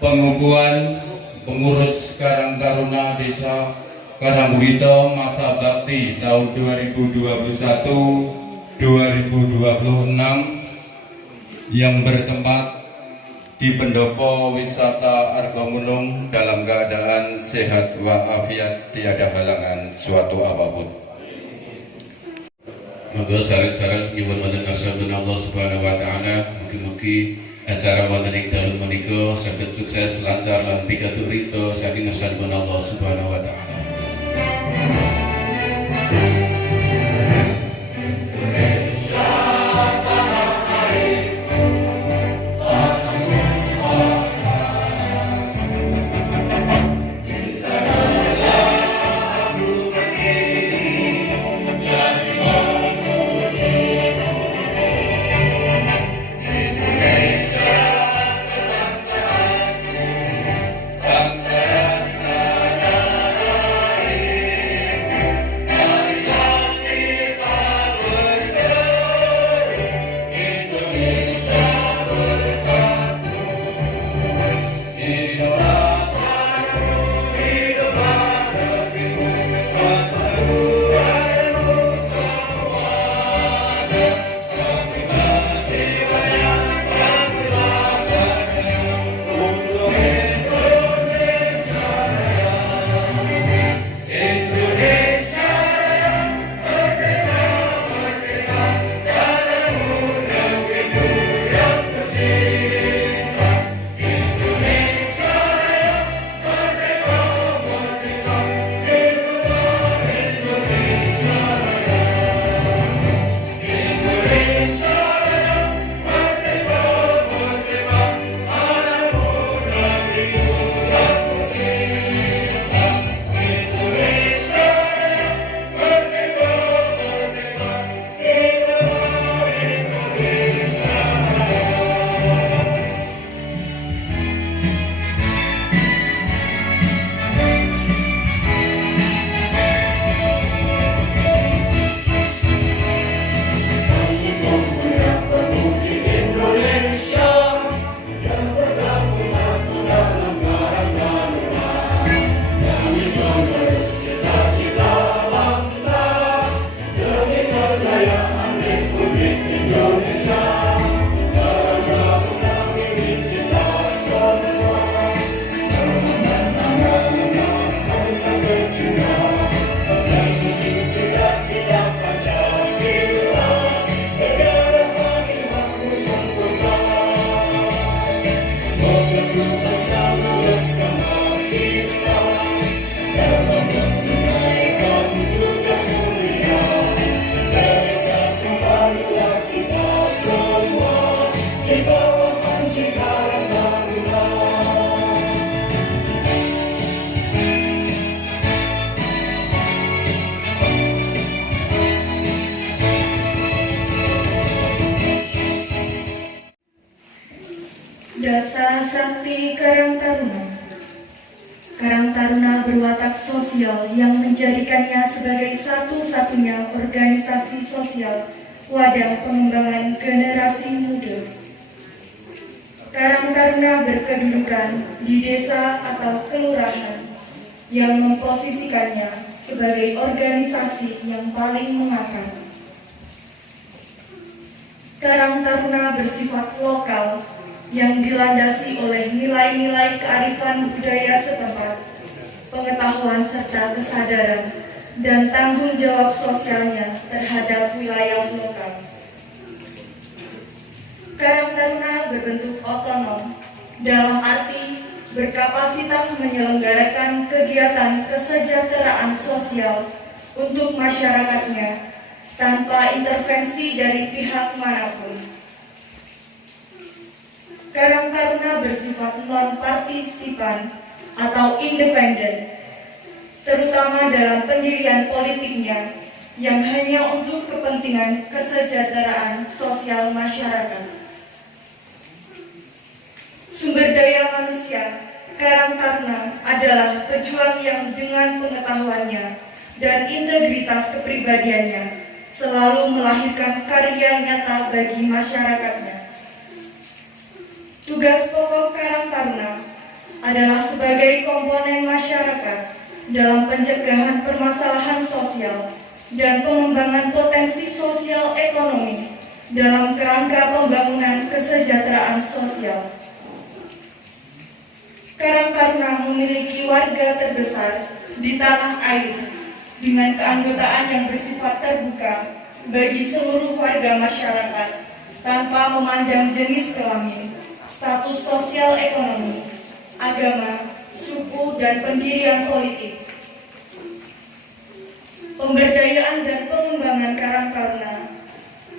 pengukuhan pengurus Karang Taruna Desa Karangwito masa bakti tahun 2021-2026 yang bertempat di Pendopo Wisata Argomulung dalam keadaan sehat walafiat, tiada halangan suatu apapun. Moga sareng-sareng nyuwun wonten ngarsanipun Allah Subhanahu wa taala, mugi-mugi acara wonten ing dalu menika saged sukses lancar lan pikantuk rito saking ngarsanipun Allah Subhanahu wa taala. Dasa Sakti Karang Taruna. Karang Taruna berwatak sosial yang menjadikannya sebagai satu-satunya organisasi sosial wadah pengembangan generasi muda. Karang Taruna berkedudukan di desa atau kelurahan yang memposisikannya sebagai organisasi yang paling mengakar. Karang Taruna bersifat lokal yang dilandasi oleh nilai-nilai kearifan budaya setempat, pengetahuan serta kesadaran, dan tanggung jawab sosialnya terhadap wilayah lokal. Karang Taruna berbentuk otonom, dalam arti berkapasitas menyelenggarakan kegiatan kesejahteraan sosial untuk masyarakatnya tanpa intervensi dari pihak manapun. Karang Taruna bersifat non-partisipan atau independen, terutama dalam pendirian politiknya yang hanya untuk kepentingan kesejahteraan sosial masyarakat. Sumber daya manusia, Karang Taruna adalah pejuang yang dengan pengetahuannya dan integritas kepribadiannya selalu melahirkan karya nyata bagi masyarakatnya. Tugas pokok Karang Taruna adalah sebagai komponen masyarakat dalam pencegahan permasalahan sosial dan pengembangan potensi sosial ekonomi dalam kerangka pembangunan kesejahteraan sosial. Karang Taruna memiliki warga terbesar di tanah air dengan keanggotaan yang bersifat terbuka bagi seluruh warga masyarakat tanpa memandang jenis kelamin, status sosial ekonomi, agama, suku, dan pendirian politik. Pemberdayaan dan pengembangan Karang Taruna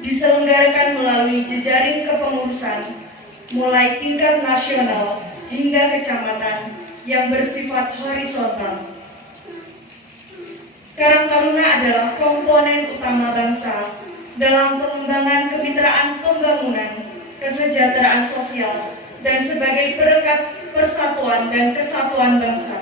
diselenggarakan melalui jejaring kepengurusan mulai tingkat nasional hingga kecamatan yang bersifat horizontal. Karang Taruna adalah komponen utama bangsa dalam pengembangan kemitraan pembangunan kesejahteraan sosial dan sebagai perekat persatuan dan kesatuan bangsa.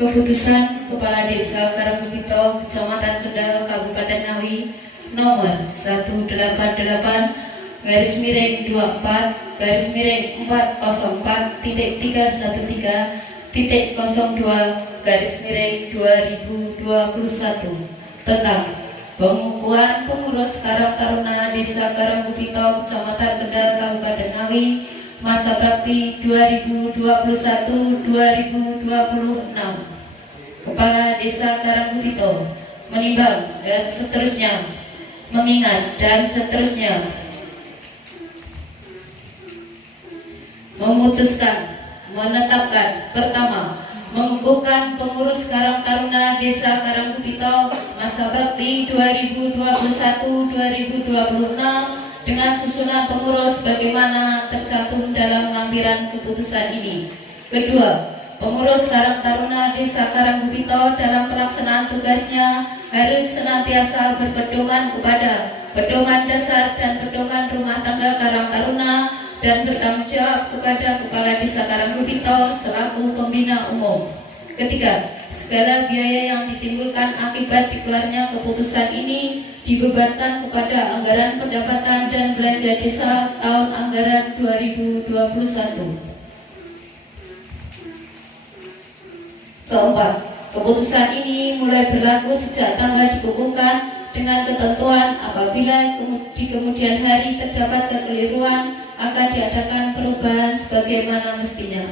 Keputusan Kepala Desa Karangbupito, Kecamatan Kendal, Kabupaten Ngawi, nomor 1/24-413.402/2021 tentang pengukuhan pengurus Karang Taruna Desa Karangbupito, Kecamatan Kendal, Kabupaten Ngawi, masa bakti 2021-2026. Kepala Desa Karangbupito menimbang dan seterusnya, mengingat dan seterusnya, memutuskan, menetapkan, pertama, mengukuhkan pengurus Karang Taruna Desa Karangbupito masa bakti 2021-2026 dengan susunan pengurus bagaimana tercantum dalam lampiran keputusan ini. Kedua, pengurus Karang Taruna Desa Karangbupito dalam pelaksanaan tugasnya harus senantiasa berpedoman kepada pedoman dasar dan pedoman rumah tangga Karang Taruna dan bertanggung jawab kepada Kepala Desa Karangbupito selaku pembina umum. Ketiga, segala biaya yang ditimbulkan akibat dikeluarnya keputusan ini dibebankan kepada anggaran pendapatan dan belanja desa tahun anggaran 2021. Keempat, keputusan ini mulai berlaku sejak tanggal dikukuhkan dengan ketentuan apabila di kemudian hari terdapat kekeliruan akan diadakan perubahan sebagaimana mestinya.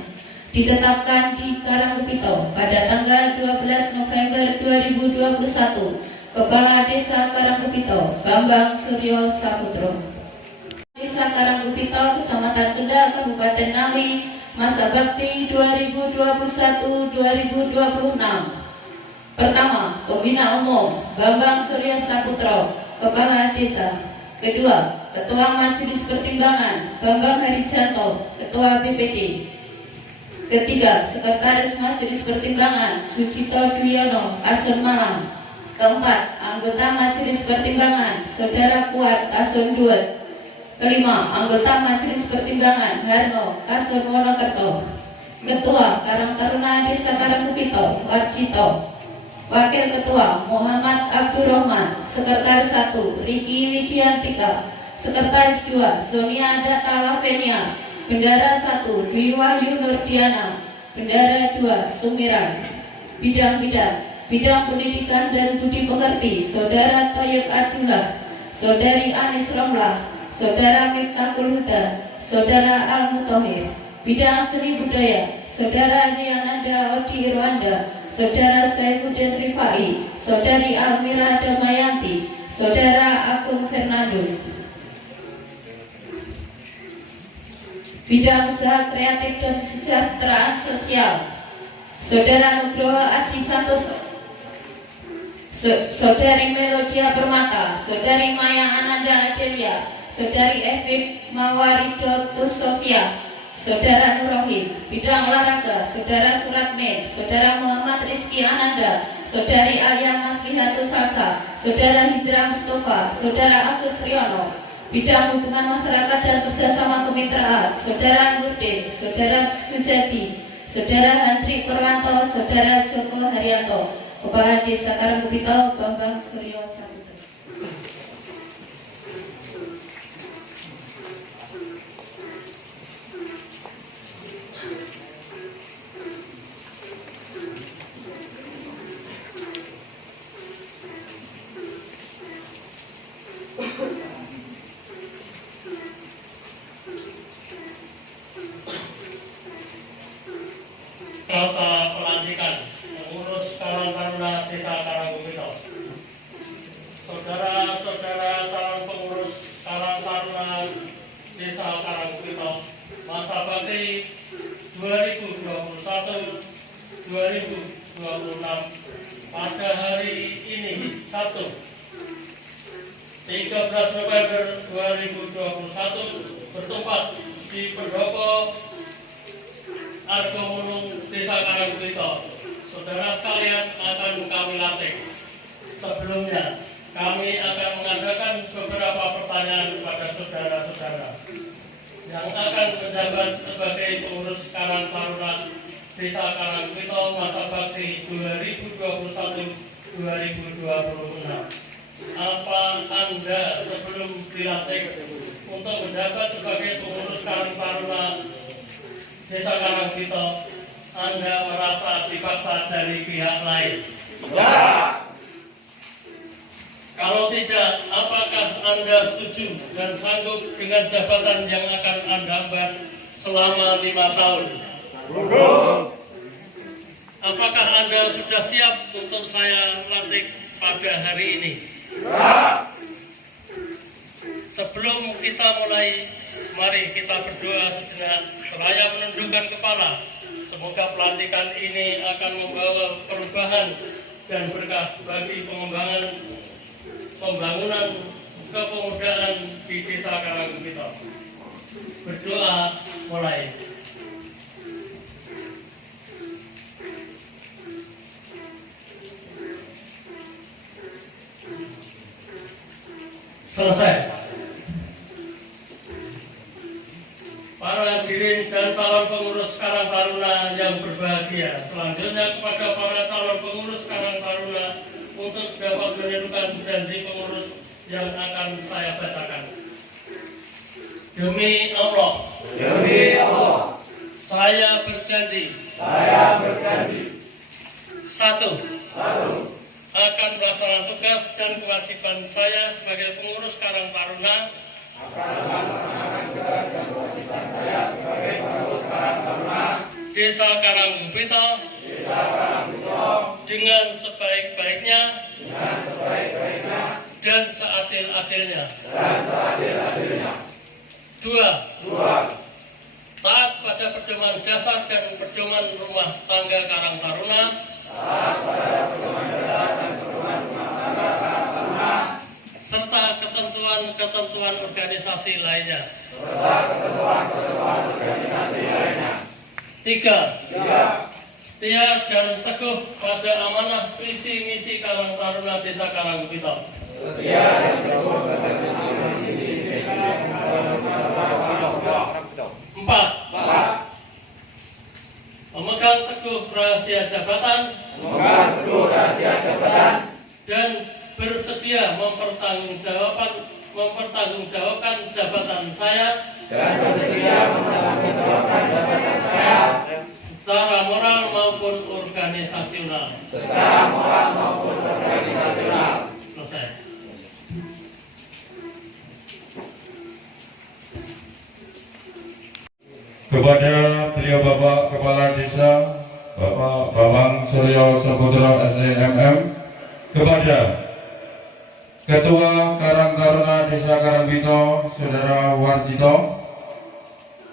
Ditetapkan di Karangbupito pada tanggal 12 November 2021, Kepala Desa Karangbupito Bambang Suryo Saputro. Desa Karangbupito, Kecamatan Kendal, Kabupaten Ngawi, masa bakti 2021-2026. Pertama, Pembina Umum Bambang Suryo Saputro, Kepala Desa. Kedua, Ketua Majelis Pertimbangan Bambang Harijanto, Ketua BPD. Ketiga, Sekretaris Majelis Pertimbangan Sucito Dwiyono, Kasun Malang. Keempat, Anggota Majelis Pertimbangan Saudara Kuat, Kasun Duet. Kelima, Anggota Majelis Pertimbangan Harno, Kasun Wonokerto. Ketua Karang Taruna Desa Karangbupito, Warcito. Wakil Ketua Muhammad Abdurrahman. Sekretaris 1 Riki Widiantika. Sekretaris 2 Sonia Data Lavenia. Bendara 1 Dwi Wahyu Nurdiana. Bendara 2 Sumiran. Bidang-bidang: bidang pendidikan dan budi pekerti Saudara Toyib Abdullah, Saudari Anis Romlah, Saudara Miftahul Huda, Saudara Al-Mutohir. Bidang seni budaya Saudara Riananda Odi Irwanda, Saudara Saifuddin Rifai, Saudari Almira Damayanti, Saudara Agung Fernando. Bidang usaha kreatif dan kesejahteraan sosial Saudara Nugroho Adi Santoso, Saudari Melodia Permata, Saudari Maya Ananda Adelia, Saudari Evit Mawarido Sofia, Saudara Nurrohim. Bidang olahraga Saudara Suratme, Saudara Muhammad Rizki Ananda, Saudari Alia Maslihatus Salsa, Saudara Hidra Mustafa, Saudara Agus Riono. Bidang hubungan masyarakat dan kerjasama kemitraan Saudara Nurdin, Saudara Sujati, Saudara Handri Perwanto, Saudara Joko Haryanto. Kepala Desa Karangbupito Bambang Suryo Saputro. Desa Karangpito masa bakti 2021-2026 pada hari ini Sabtu 13 November 2021 bertempat di Pendopo Argomunung Desa Karangpito. Saudara sekalian akan kami latih. Sebelumnya kami akan mengadakan beberapa pertanyaan kepada saudara-saudara yang akan menjabat sebagai pengurus Karang Taruna Desa Karangpito masa bakti 2021-2026. Apa Anda sebelum dilantik untuk menjabat sebagai pengurus Karang Taruna Desa Karangpito, Anda merasa dipaksa dari pihak lain? Ya. Kalau tidak, apakah Anda setuju dan sanggup dengan jabatan yang akan Anda emban selama 5 tahun? Apakah Anda sudah siap untuk saya lantik pada hari ini? Ya. Sebelum kita mulai, mari kita berdoa sejenak seraya menundukkan kepala. Semoga pelantikan ini akan membawa perubahan dan berkah bagi pembangunan kepemudaan di Desa Karangpito. Berdoa mulai. Selesai. Para hadirin dan calon pengurus Karang Taruna yang berbahagia, selanjutnya kepada para calon pengurus Karang Taruna untuk dapat menentukan janji pengurus yang akan saya bacakan. Demi Allah. Demi Allah. Saya berjanji. Saya berjanji. Satu. Akan melaksanakan tugas dan kewajiban saya sebagai pengurus Karang Taruna. Desa Karangpito dengan sebaik-baiknya dan seadil-adilnya. Dua, taat pada pedoman dasar dan pedoman rumah tangga Karang Taruna. Serta ketentuan-ketentuan organisasi lainnya. Tiga, setia dan teguh pada amanah visi misi Karang Taruna Desa Karangpito. Empat, memegang teguh rahasia jabatan dan bersedia mempertanggungjawabkan jabatan saya secara moral maupun organisasional. Selesai. Kepada beliau Bapak Kepala Desa Bapak Bambang Suryo Saputra SDMM, kepada Ketua Karang Taruna Desa Karangpito Saudara Warjito,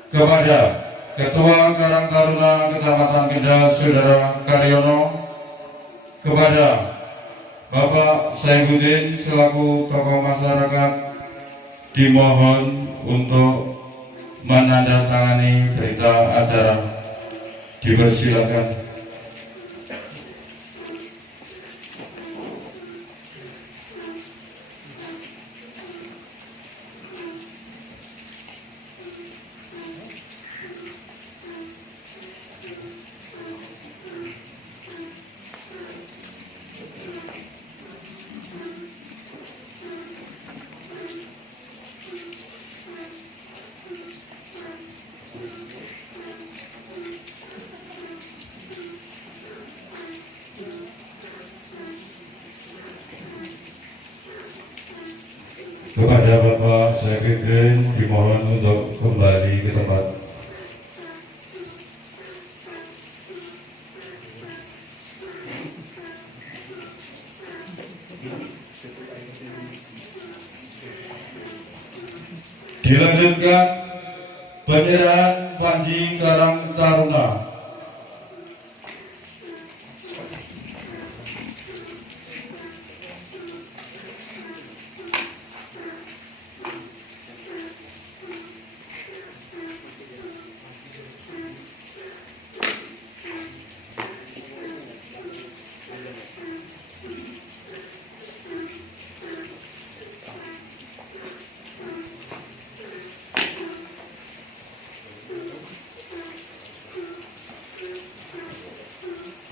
kepada Ketua Karang Taruna Kecamatan Kendal Saudara Karyono, kepada Bapak Saifuddin selaku tokoh masyarakat dimohon untuk menandatangani berita acara. Dipersilakan. Kepada Bapak Sekjen dimohon untuk kembali ke tempat. Dilanjutkan Penyerahan Panji Karang Taruna.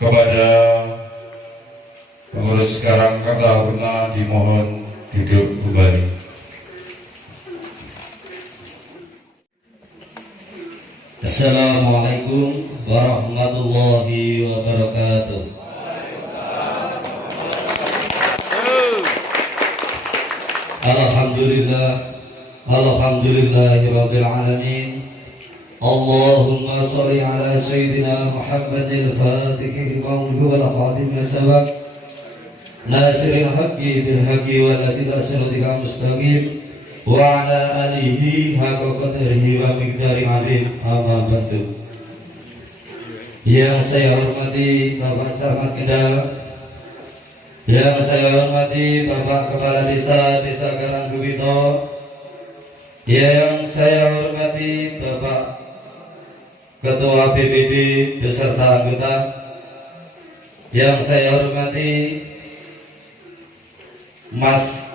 Kepada pengurus Karang Taruna dimohon duduk kembali. Assalamualaikum warahmatullahi wabarakatuh. Alhamdulillahirabbil alamin. Allahumma shalli ala sayyidina Muhammadil Fatihil mawlud wal khatim sabaq nasiril haqqi bil haqqi wal hadi ila siratal mustaqim wa ala alihi haqqa qadrihi wa miqdari azim. Amma ba'du. Yang saya hormati Bapak Camat Kendal, yang saya hormati Bapak Kepala Desa Karanggubito, yang saya hormati Bapak Ketua BPD beserta anggota, yang saya hormati Mas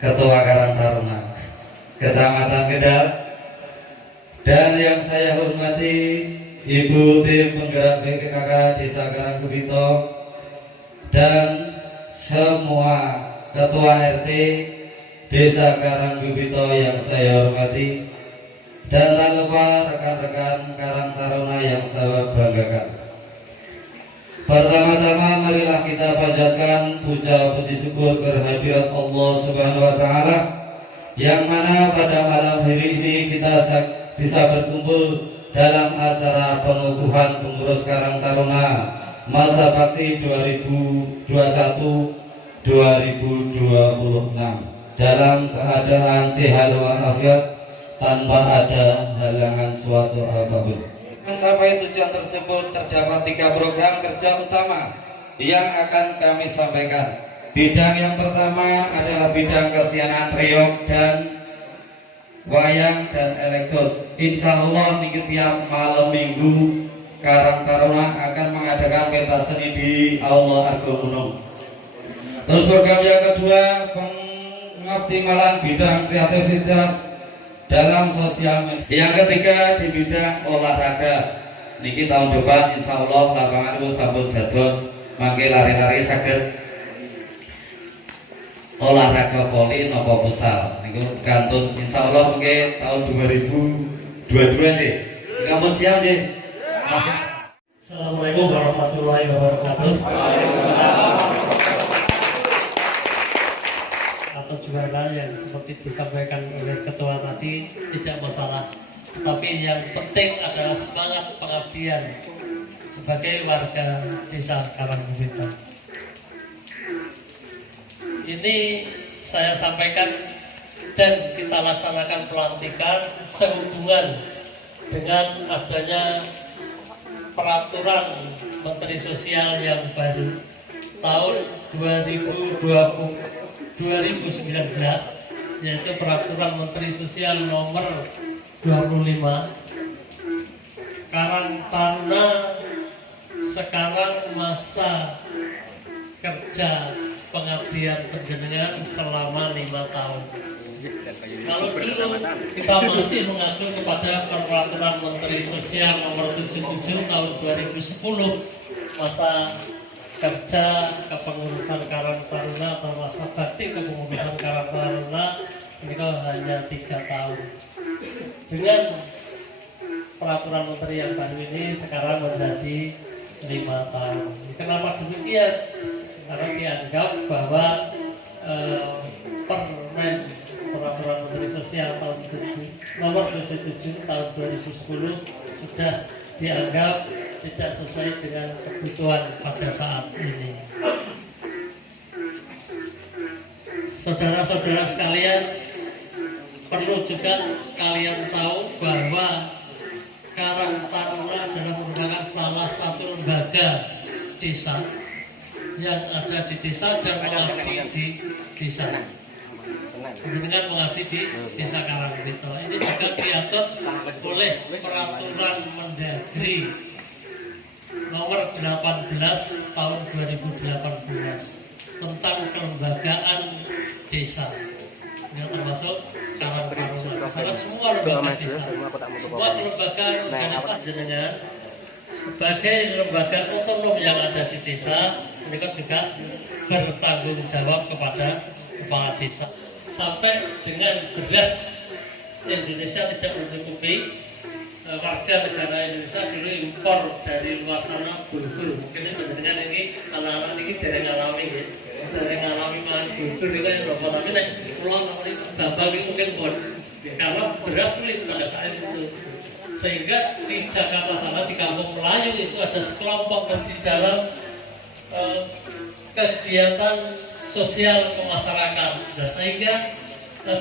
Ketua Karang Taruna Kecamatan Kendal, dan yang saya hormati Ibu Tim Penggerak PKK Desa Karanggubito dan semua Ketua RT Desa Karanggubito yang saya hormati, dan tak lupa rekan-rekan Karang Taruna yang saya banggakan. Pertama-tama marilah kita panjatkan puja puji syukur kehadirat Allah Subhanahu wa taala, yang mana pada malam hari ini kita bisa berkumpul dalam acara pengukuhan pengurus Karang Taruna masa bakti 2021-2026 dalam keadaan sehat walafiat, tanpa ada halangan suatu apapun. Mencapai tujuan tersebut terdapat 3 program kerja utama yang akan kami sampaikan. Bidang yang pertama adalah bidang kesianan reog dan wayang dan elektrod. Insya Allah nih tiap malam minggu Karang Taruna akan mengadakan pentas seni di Aula Argo Gunung. Terus program yang kedua, pengoptimalan bidang kreativitas dalam sosial media. Yang ketiga di bidang olahraga. Niki tahun depan insya Allah lapangan pun sambut jados, mangke lari-lari saged olahraga voli nopo futsal. Niku kantun insya Allah mungkin tahun 2022 nggih. Kamu siap nggih? Assalamualaikum warahmatullahi wabarakatuh. Atau juara yang seperti disampaikan oleh ketua tadi tidak masalah, tetapi yang penting adalah semangat pengabdian sebagai warga desa Karanggubito. Ini saya sampaikan dan kita laksanakan pelantikan sehubungan dengan adanya peraturan Menteri Sosial yang baru tahun 2019, yaitu peraturan Menteri Sosial nomor 25. Karang Taruna sekarang masa kerja pengabdian penjenengan selama 5 tahun. Kalau dulu kita masih mengacu kepada peraturan Menteri Sosial nomor 77 tahun 2010, masa kerja kepengurusan Karang Taruna atau masa bakti kepengurusan Karang Taruna itu hanya 3 tahun. Dengan peraturan menteri yang baru ini sekarang menjadi 5 tahun. Kenapa demikian? Karena dianggap bahwa peraturan Menteri Sosial tahun nomor 77 tahun 2010 sudah dianggap tidak sesuai dengan kebutuhan pada saat ini. Saudara-saudara sekalian, perlu juga kalian tahu bahwa salah satu lembaga desa yang ada di desa dan mengabdi di desa. Dengan mengabdi di Desa Karangwito. Ini juga diatur oleh Peraturan Mendagri nomor 18 tahun 2018 tentang kelembagaan desa. Ini termasuk Karang-Taruna. Karena semua lembaga desa, semua kelembagaan organisasi jenengan sebagai lembaga otonom yang ada di desa, mereka juga bertanggung jawab kepada kepala desa. Sampai dengan beras Indonesia tidak mencukupi, warga negara Indonesia dulu impor dari luar sana bulgur. Mungkin dengan ini anak-anak ini dari ngalami ya, dari ngalami makan bulgur itu yang berapa, tapi nek pulau namanya bapak ini mungkin buat karena beras sulit pada saat itu, sehingga di Jakarta sana di Kampung Melayu itu ada sekelompok dan di dalam kegiatan sosial kemasyarakat, nah, sehingga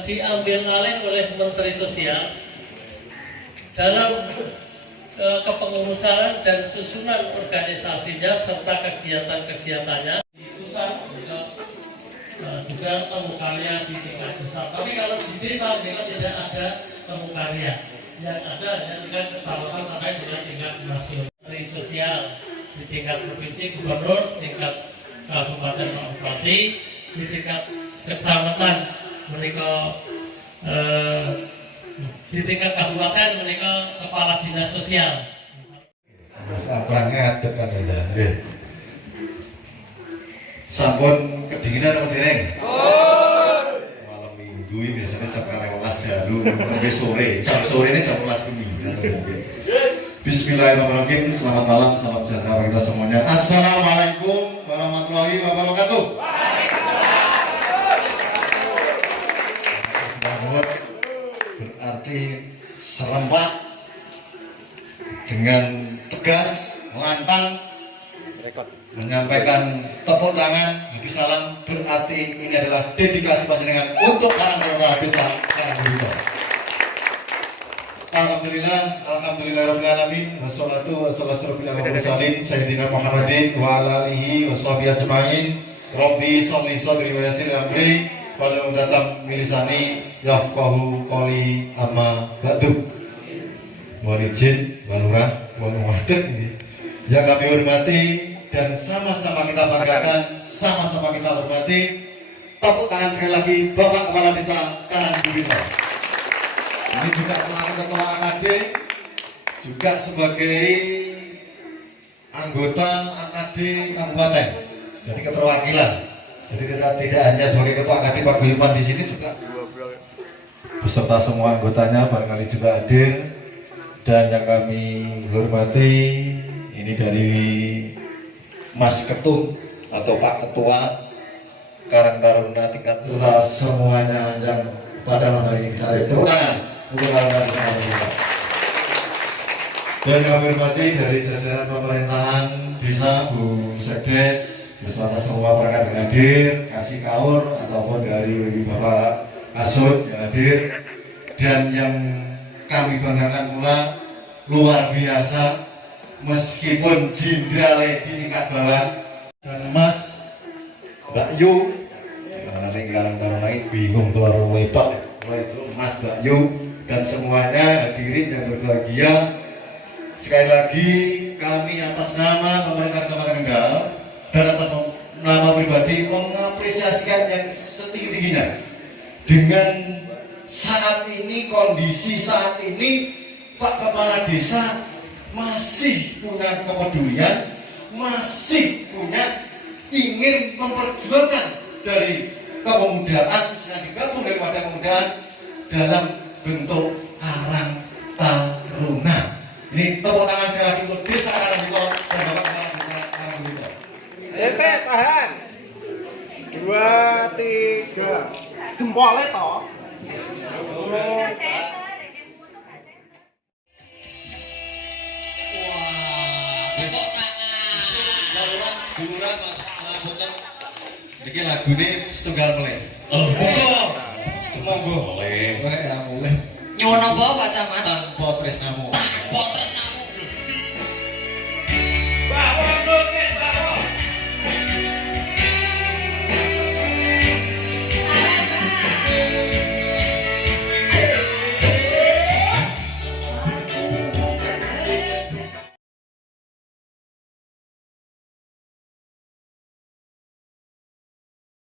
diambil alih oleh Menteri Sosial dalam kepengurusan dan susunan organisasinya serta kegiatan-kegiatannya di pusat juga temu karya di tingkat besar. Tapi kalau di desa memang tidak ada temu karya, yang ada hanya tingkat kecamatan sampai dengan tingkat nasional. Menteri Sosial di tingkat provinsi, gubernur, tingkat kabupaten bupati, di tingkat kecamatan mereka di tingkat kabupaten mereka kepala dinas sosial. Masa perangnya ada kan ya. Sampun kedinginan apa dereng? Malam minggu ini biasanya jam 12 dahulu, sampai sore. Jam sore ini jam 12 kedinginan. Bismillahirrahmanirrahim. Selamat malam, salam sejahtera bagi kita semuanya. Assalamualaikum warahmatullahi wabarakatuh. Berarti serempak dengan tegas, lantang menyampaikan tepuk tangan, habis salam, berarti ini adalah dedikasi panjenengan untuk Karang-Taruna Desa Karangwito. Alhamdulillahirabbil alamin, wassalatu wassalamu ala mursalin sayyidina Muhammadin wa ala alihi washabihi ajmain. Rabbi sholli sadri wa yassir amri wa hlul 'uqdatam min lisani yafqahu qawli amma ba'du. Mohon izin Walurah, mohon wahdek yang kami hormati dan sama-sama kita banggakan, sama-sama kita hormati. Tepuk tangan sekali lagi Bapak Kepala Desa Karangwito. Ini juga selaku Ketua AKD, juga sebagai anggota AKD Kabupaten, jadi keterwakilan. Jadi tidak hanya sebagai Ketua AKD Paguyuban di sini, juga beserta semua anggotanya barangkali juga hadir. Dan yang kami hormati ini dari Mas Ketum atau Pak Ketua Karang-Taruna tingkat serta semuanya yang pada malam hari ini kita tepuk tangan untuk Karang-Taruna. Dan kami hormati dari jajaran pemerintahan desa, Bu Sekdes beserta semua perangkat yang hadir, Kasih Kaur ataupun dari Bapak Kasut yang hadir, dan yang kami banggakan pula luar biasa meskipun jenderale di tingkat bawah, dan Mas Mbak Yu nanti Karang-Taruna ini bingung keluar wetok itu Mas Mbak Yu dan semuanya hadirin yang berbahagia. Sekali lagi kami atas nama pemerintah Kabupaten Kendal dan atas nama pribadi mengapresiasikan yang setinggi-tingginya dengan saat ini, kondisi saat ini Pak Kepala Desa masih punya kepedulian, masih punya ingin memperjuangkan dari kepemudaan yang digabung daripada kepemudaan dalam bentuk Karang-Taruna. Ini tepuk tangan sekali lagi untuk Desa Karangwito dan Bapak Kepala Desa Karangwito. Ayo saya tahan 2, 3 jempolnya toh. Duluran ngapunten. Niki lagune setunggal meleh. Oh, Monggo. Boleh. Ora mulih. Nyuwun apa Pak Camat? Tanpa tresnamu. Tanpa tresnamu.